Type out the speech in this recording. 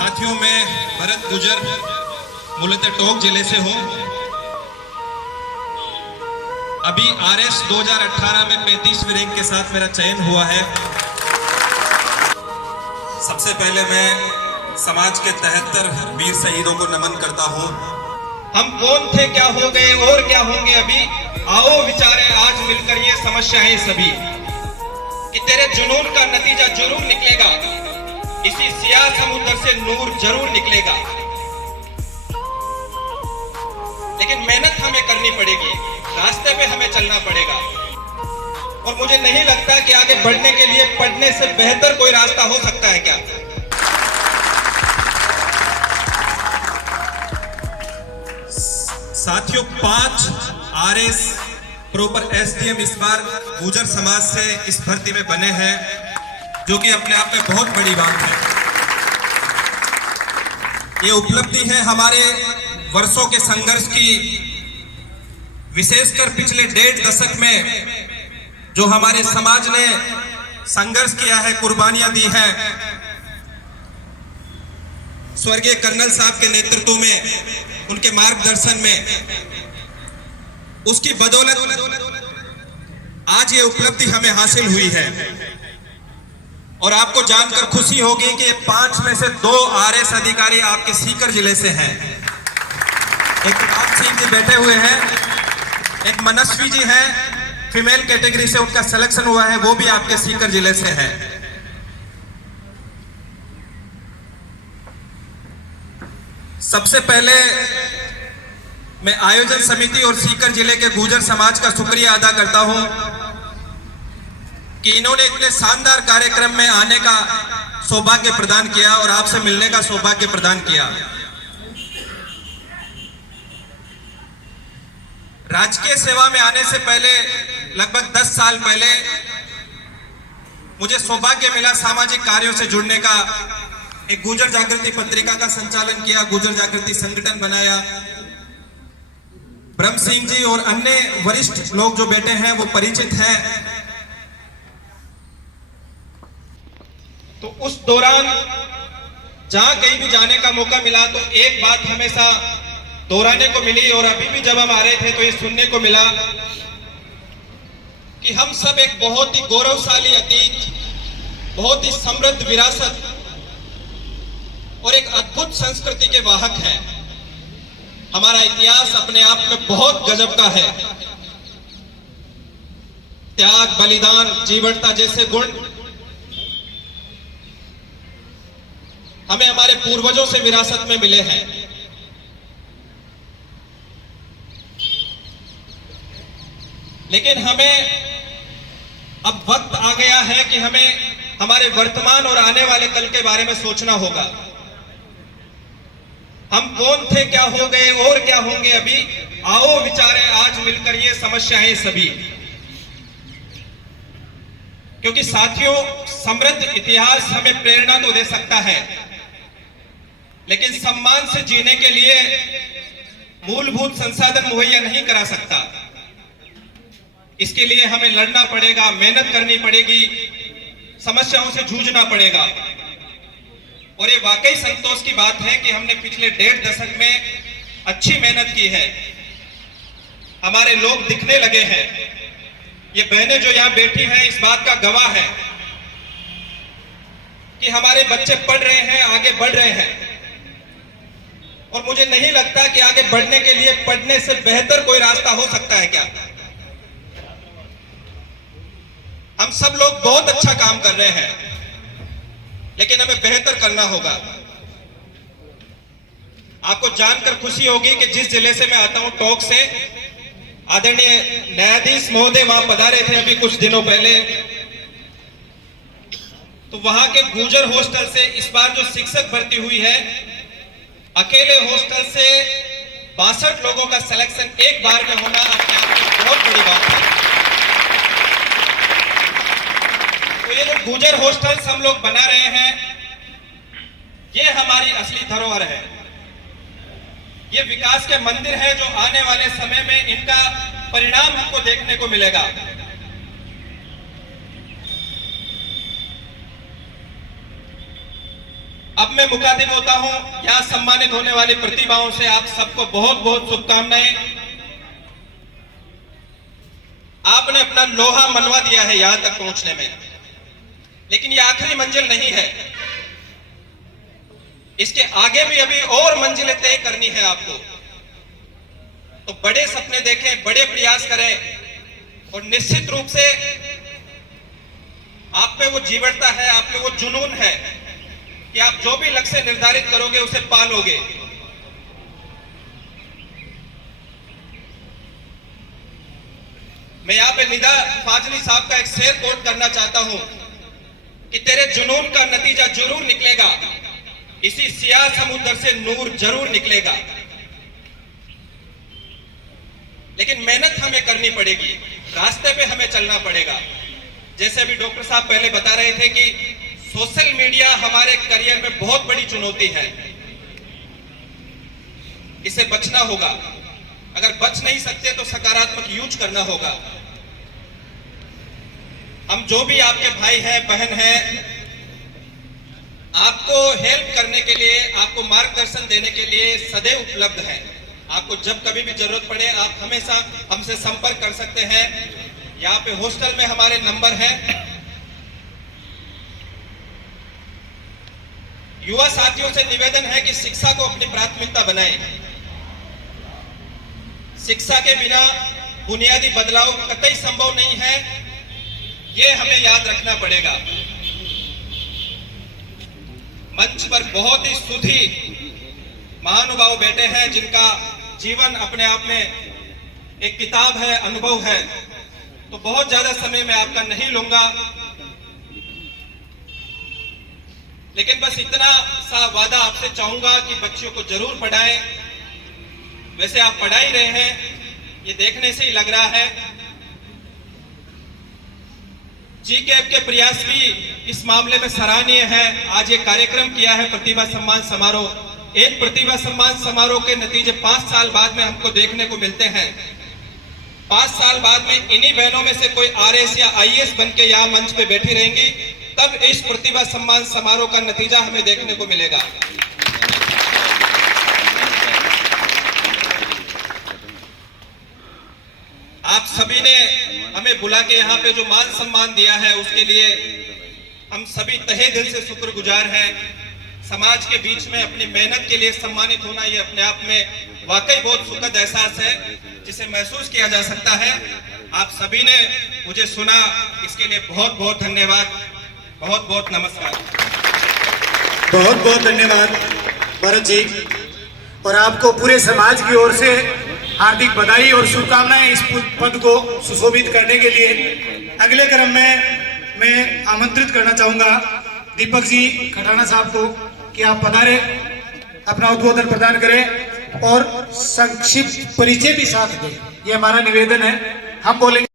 साथियों, मैं भरत गुजर मूलतः टोंक जिले से हूं। अभी आरएस 2018 में 35वीं रैंक के साथ मेरा चयन हुआ है। सबसे पहले मैं समाज के 73 वीर शहीदों को नमन करता हूं। हम कौन थे, क्या हो गए और क्या होंगे अभी, आओ विचारे आज मिलकर ये समस्याएं सभी, कि तेरे जुनून का नतीजा जरूर निकलेगा, इसी सियाह समुद्र से नूर जरूर निकलेगा। लेकिन मेहनत हमें करनी पड़ेगी, रास्ते पे हमें चलना पड़ेगा। और मुझे नहीं लगता कि आगे बढ़ने के लिए पढ़ने से बेहतर कोई रास्ता हो सकता है क्या। साथियों, 5 आरएस प्रॉपर एसडीएम इस बार गुजर समाज से इस भर्ती में बने हैं, जो कि अपने आप में बहुत बड़ी बात है। ये उपलब्धि है हमारे वर्षों के संघर्ष की, विशेषकर पिछले 1.5 दशक में जो हमारे समाज ने संघर्ष किया है, कुर्बानियां दी हैं। स्वर्गीय कर्नल साहब के नेतृत्व में, उनके मार्गदर्शन में, उसकी बदौलत आज ये उपलब्धि हमें हासिल हुई है। और आपको जानकर खुशी होगी कि 5 में से 2 आरएस अधिकारी आपके सीकर जिले से हैं। एक राम सिंह जी बैठे हुए हैं, एक मनस्वी जी हैं, फीमेल कैटेगरी से उनका सिलेक्शन हुआ है, वो भी आपके सीकर जिले से है। सबसे पहले मैं आयोजन समिति और सीकर जिले के गुजर समाज का शुक्रिया अदा करता हूं कि इन्होंने इतने शानदार कार्यक्रम में आने का सौभाग्य प्रदान किया और आपसे मिलने का सौभाग्य प्रदान किया। राजकीय सेवा में आने से पहले, लगभग 10 साल पहले, मुझे सौभाग्य मिला सामाजिक कार्यों से जुड़ने का। एक गुजर जागृति पत्रिका का संचालन किया, गुजर जागृति संगठन बनाया। ब्रह्म सिंह जी और अन्य वरिष्ठ लोग जो बैठे हैं वो परिचित हैं। तो उस दौरान जहां कहीं भी जाने का मौका मिला तो एक बात हमेशा दोहराने को मिली, और अभी भी जब हम आ रहे थे तो ये सुनने को मिला कि हम सब एक बहुत ही गौरवशाली अतीत, बहुत ही समृद्ध विरासत और एक अद्भुत संस्कृति के वाहक हैं। हमारा इतिहास अपने आप में बहुत गजब का है। त्याग, बलिदान, जीवटता जैसे गुण हमें हमारे पूर्वजों से विरासत में मिले हैं। लेकिन हमें अब वक्त आ गया है कि हमें हमारे वर्तमान और आने वाले कल के बारे में सोचना होगा। हम कौन थे, क्या हो गए और क्या होंगे अभी, आओ विचारे आज मिलकर ये समस्याएं सभी। क्योंकि साथियों, समृद्ध इतिहास हमें प्रेरणा तो दे सकता है, लेकिन सम्मान से जीने के लिए मूलभूत संसाधन मुहैया नहीं करा सकता। इसके लिए हमें लड़ना पड़ेगा, मेहनत करनी पड़ेगी, समस्याओं से जूझना पड़ेगा। और ये वाकई संतोष की बात है कि हमने पिछले 1.5 दशक में अच्छी मेहनत की है। हमारे लोग दिखने लगे हैं। ये बहनें जो यहां बैठी हैं इस बात का गवाह है कि हमारे बच्चे पढ़ रहे हैं, आगे बढ़ रहे हैं। और मुझे नहीं लगता कि आगे बढ़ने के लिए पढ़ने से बेहतर कोई रास्ता हो सकता है क्या। हम सब लोग बहुत अच्छा काम कर रहे हैं, लेकिन हमें बेहतर करना होगा। आपको जानकर खुशी होगी कि जिस जिले से मैं आता हूं, टोंक से, आदरणीय न्यायाधीश महोदय वहां पधारे थे अभी कुछ दिनों पहले। तो वहां के गुजर हॉस्टल से इस बार जो शिक्षक भर्ती हुई है, अकेले हॉस्टल से 62 लोगों का सिलेक्शन एक बार में होना अपने आप में बहुत बड़ी बात है। तो ये जो गुजर हॉस्टल्स हम लोग बना रहे हैं, ये हमारी असली धरोहर है। ये विकास के मंदिर है जो आने वाले समय में इनका परिणाम हमको देखने को मिलेगा। अब मैं मुखातिब होता हूं यहां सम्मानित होने वाली प्रतिभाओं से। आप सबको बहुत बहुत शुभकामनाएं। आपने अपना लोहा मनवा दिया है यहां तक पहुंचने में, लेकिन ये आखिरी मंजिल नहीं है। इसके आगे भी अभी और मंजिलें तय करनी है आपको। तो बड़े सपने देखें, बड़े प्रयास करें और निश्चित रूप से आप में वो जीवटता है, आप में वो जुनून है कि आप जो भी लक्ष्य निर्धारित करोगे उसे पालोगे। मैं यहां पे निदा फाजली साहब का एक शेर कोट करना चाहता हूं कि तेरे जुनून का नतीजा जरूर निकलेगा, इसी सियाह समुद्र से नूर जरूर निकलेगा। लेकिन मेहनत हमें करनी पड़ेगी, रास्ते पे हमें चलना पड़ेगा। जैसे अभी डॉक्टर साहब पहले बता रहे थे कि सोशल मीडिया हमारे करियर में बहुत बड़ी चुनौती है, इसे बचना होगा। अगर बच नहीं सकते तो सकारात्मक यूज करना होगा। हम जो भी आपके भाई हैं, बहन हैं, आपको हेल्प करने के लिए, आपको मार्गदर्शन देने के लिए सदैव उपलब्ध हैं। आपको जब कभी भी जरूरत पड़े आप हमेशा हमसे संपर्क कर सकते हैं। यहाँ पे हॉस्टल में हमारे नंबर हैं। युवा साथियों से निवेदन है कि शिक्षा को अपनी प्राथमिकता बनाएं। शिक्षा के बिना बुनियादी बदलाव कतई संभव नहीं है, ये हमें याद रखना पड़ेगा। मंच पर बहुत ही सुधी महानुभाव बैठे हैं जिनका जीवन अपने आप में एक किताब है, अनुभव है। तो बहुत ज्यादा समय मैं आपका नहीं लूंगा, लेकिन बस इतना सा वादा आपसे चाहूंगा कि बच्चों को जरूर पढ़ाएं। वैसे आप पढ़ा ही रहे हैं, ये देखने से ही लग रहा है। जीकेएफ के प्रयास भी इस मामले में सराहनीय है। आज ये कार्यक्रम किया है प्रतिभा सम्मान समारोह। एक प्रतिभा सम्मान समारोह के नतीजे 5 साल बाद में हमको देखने को मिलते हैं। 5 साल बाद में इन्हीं बहनों में से कोई आरएस या आईएएस बन के यहाँ मंच पे बैठी रहेंगी, तब इस प्रतिभा सम्मान समारोह का नतीजा हमें देखने को मिलेगा। आप सभी ने हमें बुला के यहाँ पे जो मान सम्मान दिया है उसके लिए हम सभी तहे दिल से शुक्रगुजार हैं। समाज के बीच में अपनी मेहनत के लिए सम्मानित होना ये अपने आप में वाकई बहुत सुखद एहसास है, जिसे महसूस किया जा सकता है। आप सभी ने मुझे सुना, इसके लिए बहुत बहुत धन्यवाद, बहुत बहुत नमस्कार। बहुत बहुत धन्यवाद भरत जी, और आपको पूरे समाज की ओर से हार्दिक बधाई और शुभकामनाएं इस पद को सुशोभित करने के लिए। अगले क्रम में मैं आमंत्रित करना चाहूंगा दीपक जी खटाना साहब को कि आप पधारे, अपना उद्बोधन प्रदान करें और संक्षिप्त परिचय भी साथ दें। ये हमारा निवेदन है। हम बोलेंगे